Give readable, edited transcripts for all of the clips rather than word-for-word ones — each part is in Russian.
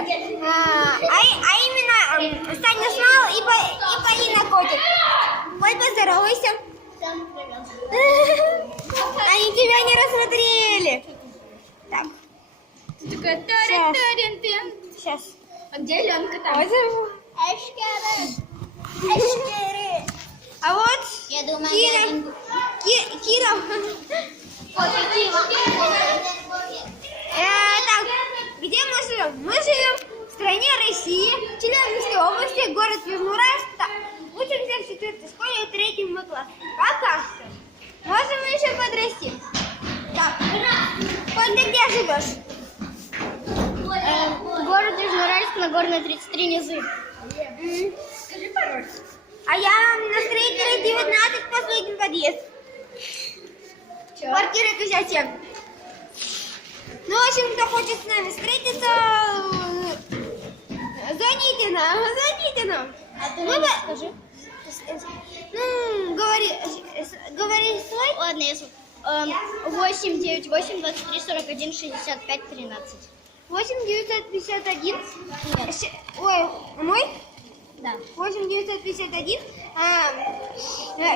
а именно Саня Смал и Полина Котик. Вот поздоровайся. Всем привет. Они тебя не рассмотрели. Так. Ты такая тарин-тарин-тин. Сейчас. А где Ленка там? Эшкеры. А вот Я думаю, Кира. Кира. Так, где мы живем? Мы живем в стране России, в Челябинской области, город Южноуральск. Учимся в 4 школе, 3 класс. Пока что. Можем еще подрасти. Так, вот ты где живешь? Город Южноуральск, Нагорная 33 низы. Скажи пароль. А я на строителя 19, последний подъезд. Квартира 57. Ну, в общем, кто хочет с нами встретиться, звоните нам. А ты нам скажи. Ну, говори свой. Ладно, я 898 23 41 65 13. 8951. Нет. Ой, мой? Да. 8951.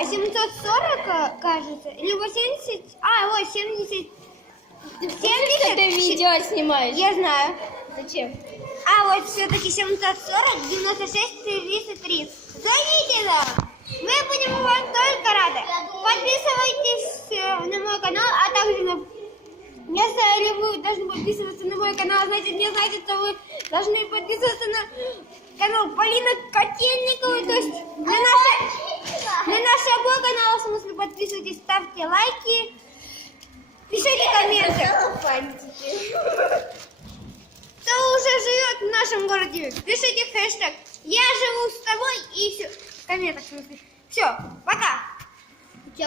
740, кажется. Или 80. Ой, 70. 70. Ты видео снимаешь. Я знаю. Зачем? Вот все-таки 740, 96, 33. Зовите нам. Мы будем вам только рады. Подписывайтесь на мой канал, а также если вы должны подписываться на мой канал, значит, что вы должны подписываться на канал Полины Котельниковой, то есть на наш обоих канал, в смысле, подписывайтесь, ставьте лайки, пишите комменты. Кто уже живет в нашем городе, пишите хэштег «Я живу с тобой» и все. В комментах, в смысле. Все, пока.